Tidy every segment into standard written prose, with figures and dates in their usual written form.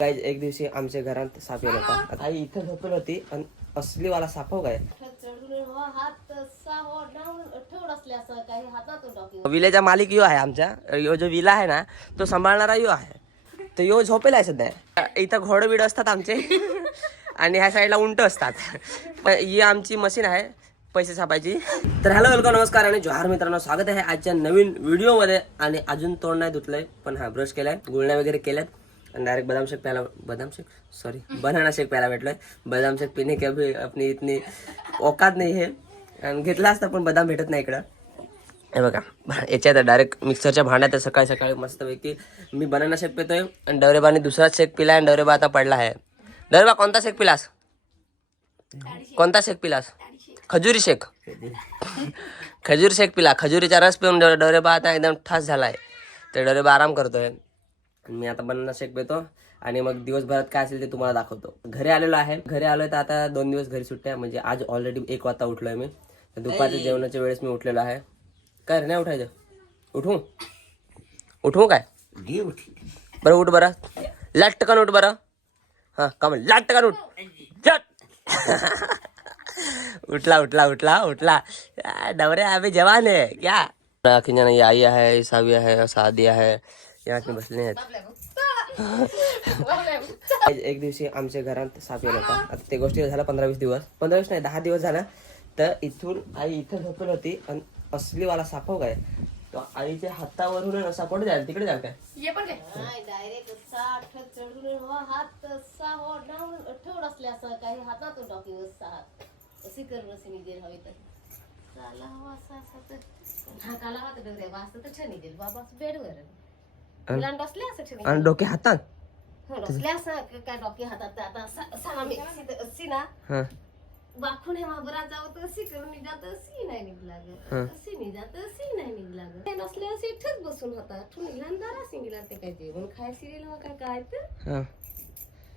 Guys एक दिवशी आमच्या घरात साप येत होता. आई इथं झोपेल होती आणि असली वाला साप हो काय विलेचा मालिक यो आहे आमच्या. यो जो विला आहे ना तो सांभाळणारा यो आहे. तर यो झोपेल आहे सध्या. इथं घोडं बिड असतात आमचे आणि ह्या साईडला उंट असतात. ही आमची मशीन आहे पैसे छापायची. तर हॅलो वेलकम नमस्कार आणि जोहार मित्रांनो, स्वागत आहे आजच्या नवीन व्हिडिओमध्ये. आणि अजून तोंड नाही धुतलंय पण हा ब्रश केलाय, गुळण्या वगैरे केल्यात आणि डायरेक्ट बनाना शेक प्यायला भेटलोय. बदाम शेक पिणे की अभी अपनी इतनी औकात नाही है. आणि घेतला असता पण बदाम भेटत नाही इकडं. हे बघा याच्यात डायरेक्ट मिक्सरच्या भांड्यात सकाळी सकाळी मस्तपैकी मी बनाना शेक पितोय आणि डवरेबाने दुसरा शेक पिलाय आणि डवरेबा आता पडला आहे. डवरेबा कोणता शेक पिलास? कोणता शेक पिलास? खजुरी शेक. खजूर शेक पिला. खजुरीचा रस पिऊन डवरेबा आता एकदम ठास झालाय. तर डवरेबा आराम करतोय. मी आता बनाना शेक पितो आणि मग दिवसभरात काय असेल ते तुम्हाला दाखवतो. घरी आलेलो आहे. घरी आलोय तर आता 2 दिवस घरी सुट्ट्या. म्हणजे आज ऑलरेडी 1 वाजता उठलोय मी. दुपारच्या जेवणाच्या वेळेस मी उठलेलो आहे. काय रे नाही उठायचं? उठू काय? बरं उठ बरं, लटकन उठ बरं. हा कमल लटकन उठ. उठला डवरे अभी जवान है क्या? ये आई है, साविया है, सादिया है, यहाँ बसले आहेत. एक दिवशी आमच्या घरात साप येत होता. आता ते गोष्टी झाला 15-20 दिवस, 15 नाही 10 दिवस झाला. तर इथून आई इथं झोपेल होती आणि असली वाला साप हो काय तो आईच्या हातावरून असा कुठे जायला तिकडे जाल काय डायरेक्ट चढून हात ठेवून असले असं काही हातातून टाकी अशी करून असे निघेल हवी तर चाला हवा असा तर हाकाला हात डोरे वाजत तर छान निघेल बाबा बेडवर मुलांना बसले असं आणि डोके हातात बसले असं काय डोके हातात आता सहा मी अशी ना वाकून हे महाबरात जावं तर अशी करून निघात अशी नाही निघला ग अशी निघात अशी नाही निघला ग ते नसले असे इथेच बसून होता ठू निघला दारा सिंगला ते काय जेवण खाय सिरियल काय काय तर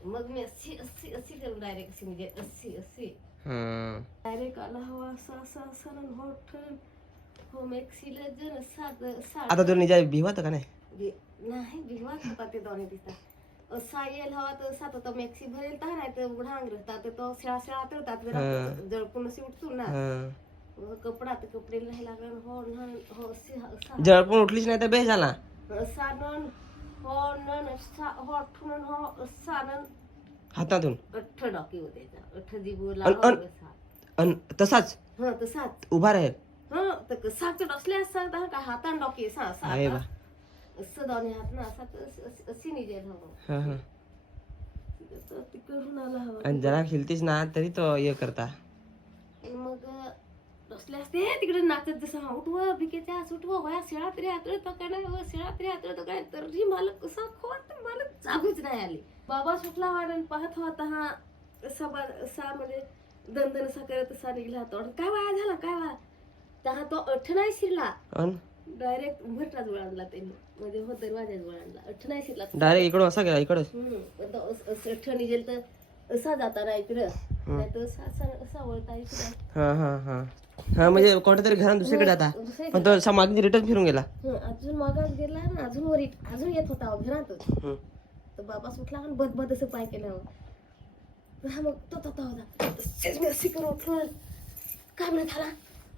मग मी अशी अशी अशी करून डायरेक्ट अशी म्हणजे अशी अशी डायरेक्ट आला हवा असा असा असा होठ हो मेक्सीला जन सात आता तो निजा भिवत का नाही नाही भिवत होता ते दोन्ही दिसतात असा येल हवा तर सात होता मेक्सी भरेल तर नाही तर उघडांग राहतात तो शिळा शिळा तर जळपून अशी उठतो ना कपडा तर कपडे राहायला लागला हो जळपून उठलीच नाही तर बेस झाला सानन हो नन हो ठुन हो सानन हातातून 8 डॉकी होते 8 जीबू लागला तसाच तसाच उभा राहील तर सात डसले असतात का हातान डॉकी असं दोन्ही हात ना असं अशी निघेल हवं तिकडून आला हवा आणि जरा खेळतीस ना तरी तो हे करता मग बसले असते तिकडे नाचत जसं उठव भिकेच्या सुटव वया शिळा तरी हातळ तो काय नाही शिळा तरी हातळ तो काय तरी मला कसा खोट मला जागूच नाही आली. बाबा सुटला वाढून पाहत होता हा असा म्हणजे दंदन असा करत असा निघला तो काय वाया झाला काय वाया त्या तो 8 नाही शिरला डायरेक्ट उभटलाच वळांला त्यांनी म्हणजे हो दरवाजाच वळांला 8 नाही शिरला डायरेक्ट इकडून असा गेला इकडं 8 निघेल तर असा जाता ना इकडं नाही तर असा वळता इकडं हा म्हणजे कोणत्या तरी घरात दुसरीकडे जाता पण तो असा मागे रिटर्न फिरून गेला अजून मागास गेला ना अजून वर अजून येत होता घरातच तर बाबा सुटला आणि बदबद असं पाय केलं मग तो तता होता अशी करून उठलो काय म्हणत आला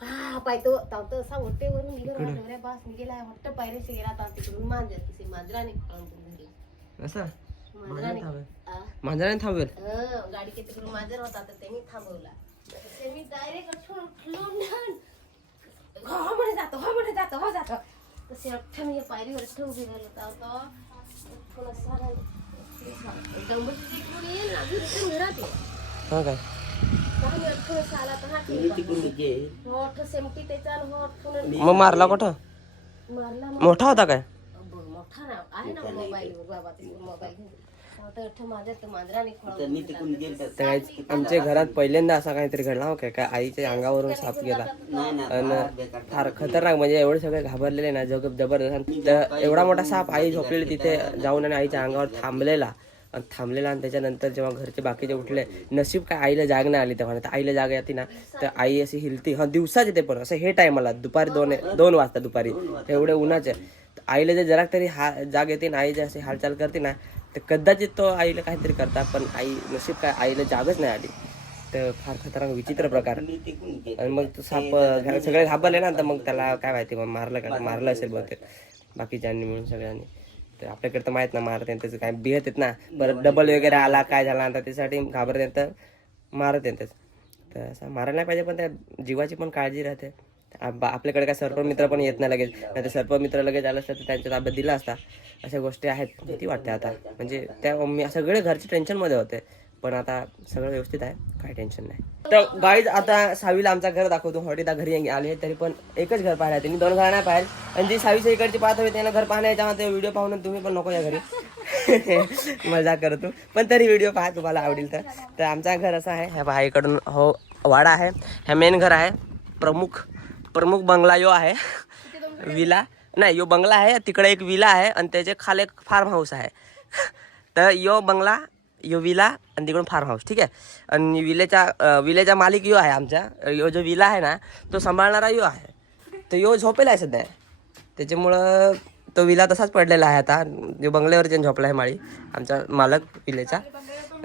हा पाय तो तावत असा वटेवरून निघून बास निघेला हट्ट पायरेशी गेला आता तिकडून मांजर मांजराने घरी असं मांजराने थांबेल गाडी तिकडून मांजर होता तर त्यांनी थांबवला मी डायरेक्ट हो जातो तसे अठ्ठा मी पायरीवर ठेवून गेला होता मग मारला कुठं? मोठा होता काय? मोठा ना आहे ना मोबाईल मोबाईल आमच्या घरात पहिल्यांदा असा काहीतरी घडला हो काय आईच्या अंगावरून साप गेला आणि फार खतरनाक म्हणजे एवढे सगळे घाबरलेले ना जबरदस्त. एवढा मोठा साप आई झोपलेली तिथे जाऊन आणि आईच्या अंगावर थांबलेला आणि त्याच्यानंतर जेव्हा घरचे बाकीचे उठले नशीब काय आईला जाग नाही आली तेव्हा. आईला जाग येते ना तर आई अशी हिलती दिवसाच येते पण असं हे टायमाला दुपारी 2 वाजता दुपारी एवढे उन्हाचे आईला जर जरा तरी जाग येते ना, आई जर अशी हालचाल करते ना तर कदाचित तो आईला काहीतरी करता, पण आई नशीब काय आईला जागच नाही आली. तर फार खतरनाक विचित्र प्रकार. आणि मग तो साप सगळे घाबरले ना, तर मग त्याला काय माहिती मग मारलं असेल बहुतेक बाकीच्यांनी मिळून सगळ्यांनी. तर आपल्याकडे तर माहित ना मारत त्याचं काय बिहत आहेत ना, परत डबल वगैरे आला काय झाला तर त्यासाठी घाबरत तर मारत येतच. तर असं मारायला नाही पाहिजे, पण त्या जीवाची पण काळजी राहते. आपल्याकडे काय सर्पमित्र पण येत नाही लगेच, नाही तर सर्पमित्र लगेच आलं असतं तर त्यांच्या ताब्यात दिला असता. अशा गोष्टी आहेत. किती वाटते आता, म्हणजे त्या मी सगळे घरचे टेन्शनमध्ये होते, पण आता सगळं व्यवस्थित आहे, काही टेन्शन नाही. तर गाईज आता सावीला आमचा घर दाखवतो. हॉटेल घरी आले तरी पण एकच घर पाहिलं, त्यांनी 2 घर नाही पाहिजे. आणि जी सावीच्या इकडची पाहत होते त्यांना घर पाहण्याच्या व्हिडिओ पाहून तुम्ही पण नको या घरी. मजा करतो, पण तरी व्हिडिओ पहा, तुम्हाला आवडेल तर. आमचा घर असं आहे, ह्या इकडून हो वाडा आहे, ह्या मेन घर आहे. प्रमुख बंगला यो आहे, विला नाही यो बंगला आहे. तिकडे एक विला आहे आणि त्याचे खाली एक फार्म हाऊस आहे. तर यो बंगला, यो विला आणि तिकडून फार्म हाऊस, ठीक आहे. आणि विलेचा मालिक यो आहे आमच्या. यो जो विला आहे ना तो सांभाळणारा यो आहे. तर यो झोपेला आहे सध्या, त्याच्यामुळं तो विला तसाच पडलेला आहे. आता जो बंगल्यावरती झोपला आहे माळी आमचा मालक विलेचा.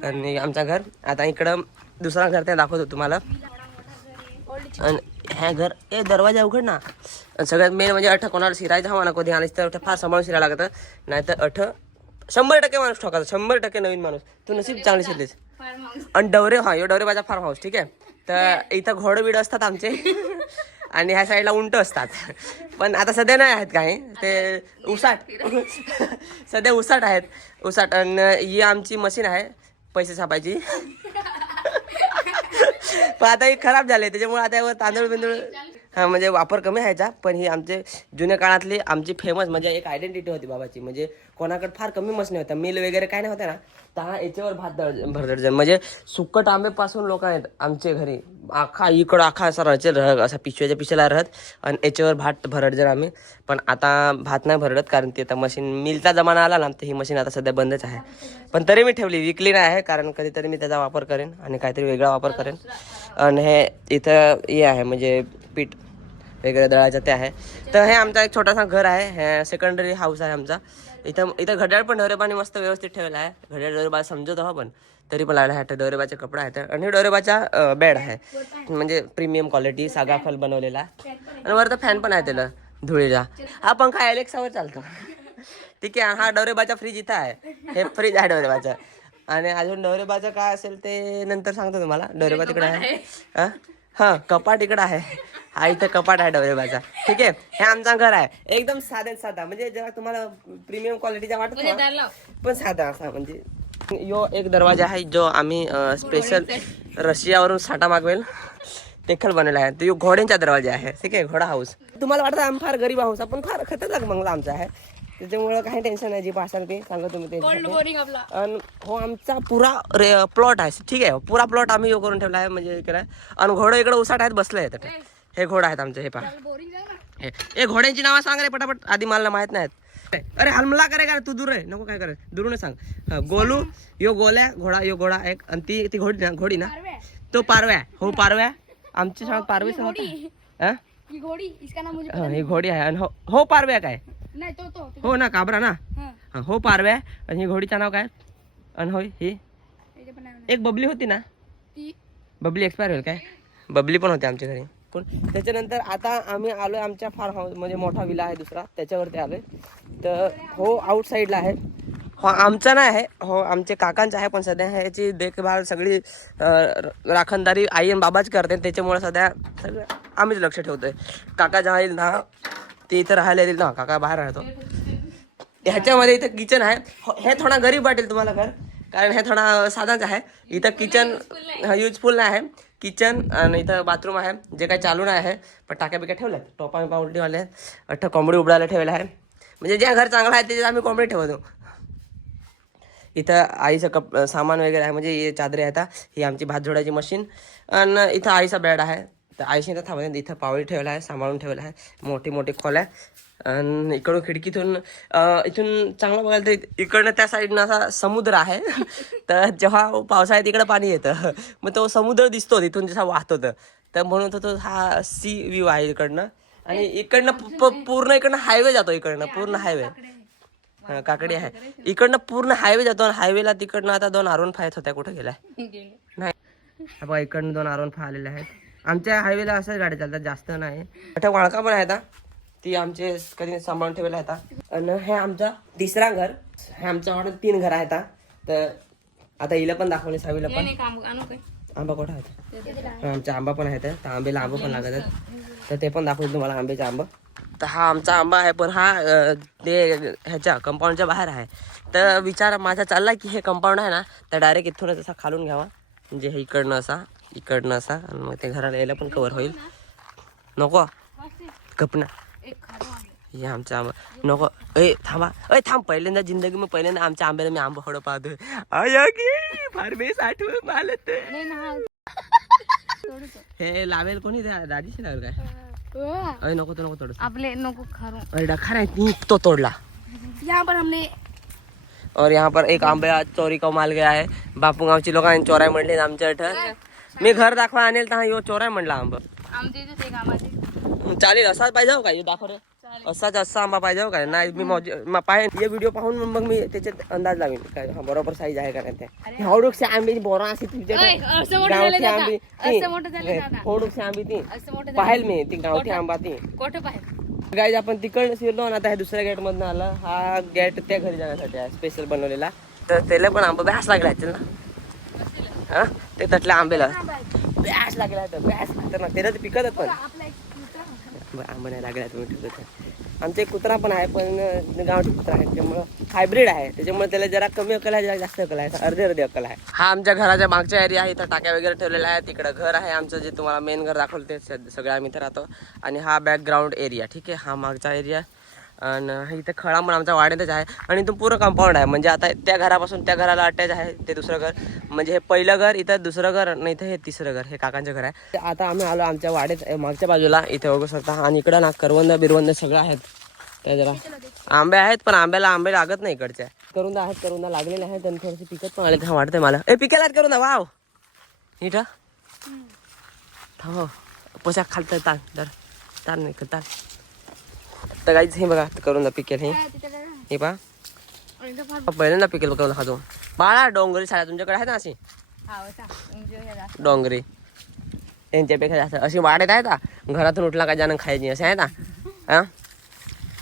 आणि आमचा घर आता इकडं दुसरा घर ते दाखवतो तुम्हाला. आणि ह्या घर दरवाजा उघड ना. आणि सगळ्यात मेन म्हणजे कोणाला शिरायचं हवा ना, कधी आलीस तर फार सांभाळून शिरायला लागतं, नाही तर 100% माणूस ठोकायचा, 100% नवीन माणूस. तू नशीब चांगली शिरलीस. आणि डवरेबाजा फार्म हाऊस, ठीक आहे. तर इथं घोडं बिडं असतात आमचे आणि ह्या साईडला उंट असतात, पण आता सध्या नाही आहेत काही, ते सध्या उसाट आहेत. आणि ही आमची मशीन आहे पैसे छापायची. पण आता ही खराब झाली, त्याच्यामुळे आता यावर तांदूळ म्हणजे वापर कमी व्हायचा. पण ही आमचे जुन्या काळातली आमची फेमस म्हणजे एक आयडेंटिटी होती बाबाची. म्हणजे कोणाकडे फार कमी मशनी होत्या, मिल वगैरे काय नाही होत्या ना, तर हा याच्यावर भरडजण म्हणजे सुक्कट आंबेपासून लोक आहेत आमच्या घरी. आखा असा राहायचं, असा पिशव्याला राहत आणि याच्यावर भात भरडजण आम्ही. पण आता भात नाही भरडत, कारण ते आता मशीन मिलचा जमाना आला ना, तर ही मशीन आता सध्या बंदच आहे. पण तरी मी ठेवली, विकली नाही आहे, कारण कधीतरी मी त्याचा वापर करेन आणि काहीतरी वेगळा वापर करेन. आणि हे इथं हे आहे म्हणजे पीठ वगैरे दळायचं ते आहे. तर हे आमचा एक छोटासा घर आहे, हे सेकंडरी हाऊस आहे आमचा. इथं घड्याळ पण डोरेबाने मस्त व्यवस्थित ठेवला आहे. घड्याळ डोरेबा समजत हो, पण तरी पण लागला आहे. डोरेबाचे कपडा आहेत आणि डोरेबाचा बेड आहे, म्हणजे प्रीमियम क्वालिटी सागाफल बनवलेला. आणि वर तर फॅन पण आहे त्याला धुळीला. हा पंखा एलेक्सावर चालतो, ठीक आहे. हा डोरेबाचा फ्रीज इथं आहे, हे फ्रीज आहे डोरेबाचा. आणि अजून डोरेबाचं काय असेल ते नंतर सांगतो तुम्हाला. डोरेबा तिकडे आहे, हा कपाट इकडं आहे. हा इथं कपाट आहे डोरेबाचा, ठीक आहे. हे आमचा घर आहे, एकदम साधा, म्हणजे जरा तुम्हाला प्रीमियम क्वालिटीचा वाटत पण साधा असा. म्हणजे यो एक दरवाजा आहे जो आम्ही स्पेशल रशियावरून साठा मागवेल तेखल बनवला आहे. तो यो घोड्यांचा दरवाजा आहे, ठीक आहे. घोडा हाऊस. तुम्हाला वाटतं आम्ही फार गरीब हाऊस, आपण फार खतरनाक बंगला आमचा आहे, त्याच्यामुळं काही टेन्शन नाही. जी भाषा ते सांगा तुम्ही ते. हो आमचा पुरा प्लॉट आहे, ठीक आहे. पुरा प्लॉट आम्ही यो करून ठेवला आहे, म्हणजे इकडे. आणि घोडं इकडे उसाट आहेत बसले आहेत. हे घोडा आहेत आमचे, हे पहा. हे घोड्यांची नावं सांग रे पटापट, आधी मला माहित नाहीत. अरे हलमला करे का तू, दूर आहे नको काय करे, दुरून सांग. गोलू यो गोल्या घोडा, यो घोडा एक. आणि ती घोडी ना तो पारव्या. हो पारव्या, आमची शाळा पारवी ही घोडी आहे. आणि हो पारव्या काय हो ना, काबरा ना. हो पारव्या. आणि ही घोडीचं नाव काय. आणि होय ही एक बबली होती ना, बबली एक्सपायर होईल काय, बबली पण होती आमच्या घरी. पण त्याच्यानंतर आता आम्ही आलोय आमच्या फार्म हाऊस, म्हणजे मोठा विला आहे दुसरा, त्याच्यावरती आलोय. तर हो आउटसाईडला आहे, हो आमचा नाही आहे, हो आमचे काकांचा आहे. पण सध्या ह्याची देखभाल सगळी राखणदारी आई आणि बाबाच करते, त्याच्यामुळे सध्या सगळं आम्हीच लक्ष ठेवतोय. काका जेव्हा येईल ना ते इथं राहायला येईल ना, काका बाहेर राहतो. ह्याच्यामध्ये इथं किचन आहे. हे थोडा गरीब वाटेल तुम्हाला घर, कारण हे थोडा साधाच आहे. इथं किचन युजफुल नाही आहे, किचन. आणि इथं बाथरूम आहे, जे काही चालू नाही आहे, पण टाक्या बिक्या ठेवल्यात, टोपा बिपा उलटीवाले आहेत. कोंबडी उबडायला ठेवलं आहे, म्हणजे जे घर चांगलं आहे त्याच्यात आम्ही कोंबडी ठेवतो. इथं आईचं सामान वगैरे आहे, म्हणजे चादरी आहेत. ही आमची भात जोडायची मशीन. आणि इथं आईचा बेड आहे, तर आईशी इथं थांबा. इथं पावळी ठेवला आहे, सांभाळून ठेवला आहे, मोठी खोल आहे. आणि इकडून खिडकीतून इथून चांगलं बघायला तर इकडनं त्या साईडनं असा समुद्र आहे. तर जेव्हा पावसाळ्यात इकडं पाणी येतं, मग तो समुद्र दिसतो तिथून जसा वाहतो. तर म्हणून तो हा सी व्ह्यू आहे इकडनं. आणि इकडनं पूर्ण इकडनं हायवे जातो, इकडनं पूर्ण हायवे. हा काकडी आहे इकडनं पूर्ण हायवे जातो आणि हायवेला तिकडनं आता 2 R15 होत्या, कुठे गेलाय नाही. हा बघा इकडनं 2 R15 आलेले आहेत. आमच्या हायवेला अशाच गाड्या चालतात, जास्त नाही. मोठ्या वाळका पण आहेत, ती आमचे कधी सांभाळून ठेवलेला आहेत. आणि हे आमचा तिसरा घर, हे आमच्या वाड्यात 3 घर आहेत. तर आता हिला पण दाखवले, सावीला पण. आंबा कुठं आहेत? आमचा आंबा पण आहेत, तर आंब्याला आंबा पण लागत आहेत, तर ते पण दाखवले तुम्हाला आंब्याचा आंबा. तर हा आमचा आंबा आहे, पण हा ते ह्याच्या कंपाऊंडच्या बाहेर आहे. तर विचार माझा चालला की हे कंपाऊंड आहे ना, तर डायरेक्ट इथूनच असा खालून घ्यावा, म्हणजे हे इकडनं असा आणि मग ते घराला यायला पण कवर होईल. नको कपना हे आमचा आंबा नको. थांबा थांब, पहिल्यांदा जिंदगी मग पहिल्यांदा आमच्या आंब्याला मी आंबा फोडो पाहतोय. फार बेस आठवण मला ते. हे लावेल कोणी, दादीशी लावेल काय? नको तो नको तोड, आपले नको खारू. डखा नाही तो तोडला. यहाँ पर हमने और यहाँ पर एक आंबा चोरी का माल गया है. बापू गावची लोकांनी चोराय म्हणले आमच्या मी घर दाखवा आणेल तर यो चोराय म्हणला आंबा. चालेल असाच पाहिजे हो काय, दाखव रे असा आंबा पाहिजे हो काय. नाही मी पाहिजे हे व्हिडिओ पाहून मग मी त्याच्यात अंदाज लावेन काय बरोबर साईज आहे का नाही. ते हौडूकशी आंबे बोरा असे गावठी आंबी हौडूकशी आंबी ती पाहेल मी ती गावठी आंबा ती गाईज. आपण तिकडनं फिरलो आणि आता हे दुसऱ्या गेट मधनं आलं. हा गेट त्या घरी जाण्यासाठी आहे, स्पेशल बनवलेला. तर त्याला पण आंबा बॅस लागला असेल ना. हा ते तटल्या आंब्याला बॅस लागला तर बॅस तर ना त्याला पिकत पण आंबा नाही लागला तुम्ही ठेवतो. आमचा एक कुत्रा पण आहे, पण गावठी कुत्रा आहे, त्यामुळं हायब्रिड आहे, त्याच्यामुळे त्याला जरा कमी अकल आहे, जरा जास्त अकल आहे, अर्धी अकल आहे. हा आमच्या घराच्या मागच्या एरिया आहे, इथं टाक्या वगैरे ठेवलेल्या आहेत. तिकडं घर आहे आमचं, जे तुम्हाला मेन घर दाखवलं ते सगळं आम्ही इथं राहतो. आणि हा बॅकग्राऊंड एरिया, ठीक आहे, हा मागचा एरिया. आणि इथं खळा पण आमच्या वाड्यातच आहे. आणि इथून पूर्ण कंपाऊंड आहे, म्हणजे आता त्या घरापासून त्या घराला अटॅच आहे ते दुसरं घर. म्हणजे हे पहिलं घर, इथं दुसरं घर, नाही तर हे तिसरं घर, हे काकांचं घर आहे. आता आम्ही आलो आमच्या वाड्यात मागच्या बाजूला, इथे बघू शकता. आणि इकडं ना करवंद बिरवंद सगळं आहेत. त्या जरा आंबे आहेत, पण आंब्याला आंबे लागत नाही इकडच्या. करुंदा आहेत, करुंदा लागलेले आहेत आणि थोडेसे पिकत पण आले. हा वाटतंय मला पिकायला करुंदा. वाव इथं थांब पोशाख खालतं ताण दर ताण नाही ताण. तर काहीच हे बघा करुंदा पिकेल. हे पहा पहिल्यांदा पिकेल करुंदा खातो. बाळा डोंगरी साड्या तुमच्याकडे आहेत ना अशी डोंगरी, त्यांच्यापेक्षा जास्त अशी वाढत आहेत का घरातून उठला का ज्यानं खायची असे आहे ना. हा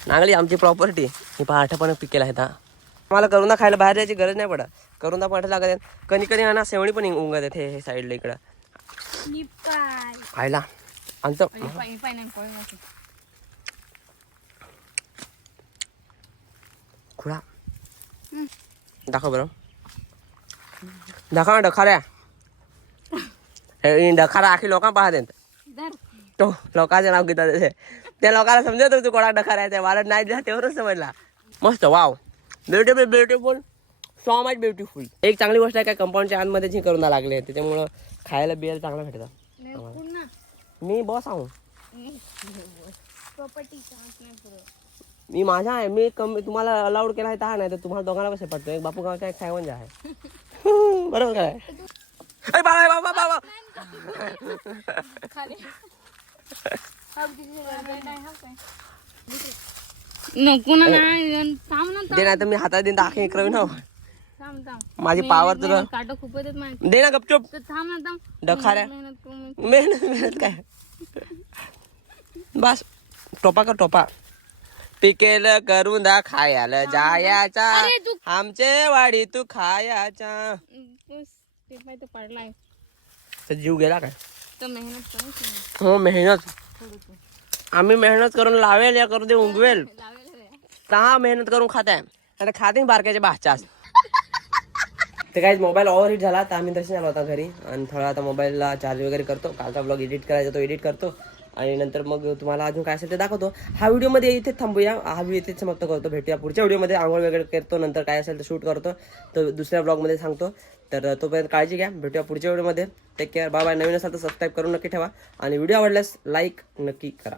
नांगली आमची प्रॉपर्टी. ही पहा आठपण पिकेल आहेत. मला करुंदा खायला बाहेर जायची गरज नाही पडत. करुंदा पण लागत आहेत. कधी कधी ना सेवणी पण उंगत आहेत हे साईडला इकडं खायला आमचं. खुळा दाखव बरं, दाखव ना डखाऱ्या. डखारा आखी लोकांना पाहत तो लोकांचे नाव घेतात त्या लोकांना समजत तू कोणा डखारा आहे. मला नाही तेवढंच समजला. मस्त wow beautiful beautiful so much beautiful. एक चांगली गोष्ट आहे काय कंपाऊंडच्या आतमध्ये जी करुंदा लागले आहे त्याच्यामुळं खायला बियाला चांगला भेटतं. मी बॉस आहो, मी माझा आहे. मी तुम्हाला अलाउड केला आहे तर नाही तर तुम्हाला दोघांना कसं पडतं. एक बापू गाव काय खायवं जे आहे बरोबर काय. बाबा बाबा बाबा नको ना दे नाही तर मी हातात देईन दाखव इकडे ना माझी पावर तुला खूप दे ना गपचूप. डखाऱ्या मेहनत काय बस टोपा कर टोपा. पिकेल करुंदा खायला जायाचा आमचे वाडी तू खायाचा. तर जीव गेला काय. हो मेहनत आम्ही मेहनत करून लावेल या करू दे उंगवेल का मेहनत करून खाताय आणि खाते बारक्याच्या बाच्यास. ते काही मोबाईल ओव्हरहीट झाला तर आम्ही दर्शन आलो होता घरी आणि थोडा आता मोबाईलला चार्ज वगैरे करतो. कालचा ब्लॉग एडिट करायचा तो एडिट करतो आणि नंतर मग तुम्हाला अजून काय असेल ते दाखवतो. हा व्हिडिओमध्ये इथेच थांबूया. हा व्हिडिओ इथेच समाप्त करतो. भेटूया पुढच्या व्हिडिओमध्ये. आंघोळ वगैरे करतो नंतर काय असेल तर शूट करतो तर दुसऱ्या ब्लॉगमध्ये सांगतो. तर तोपर्यंत काळजी घ्या. भेटूया पुढच्या व्हिडिओमध्ये. Take care bye bye. नवीन असाल तर सबस्क्राईब करून नक्की ठेवा आणि व्हिडिओ आवडल्यास लाईक नक्की करा.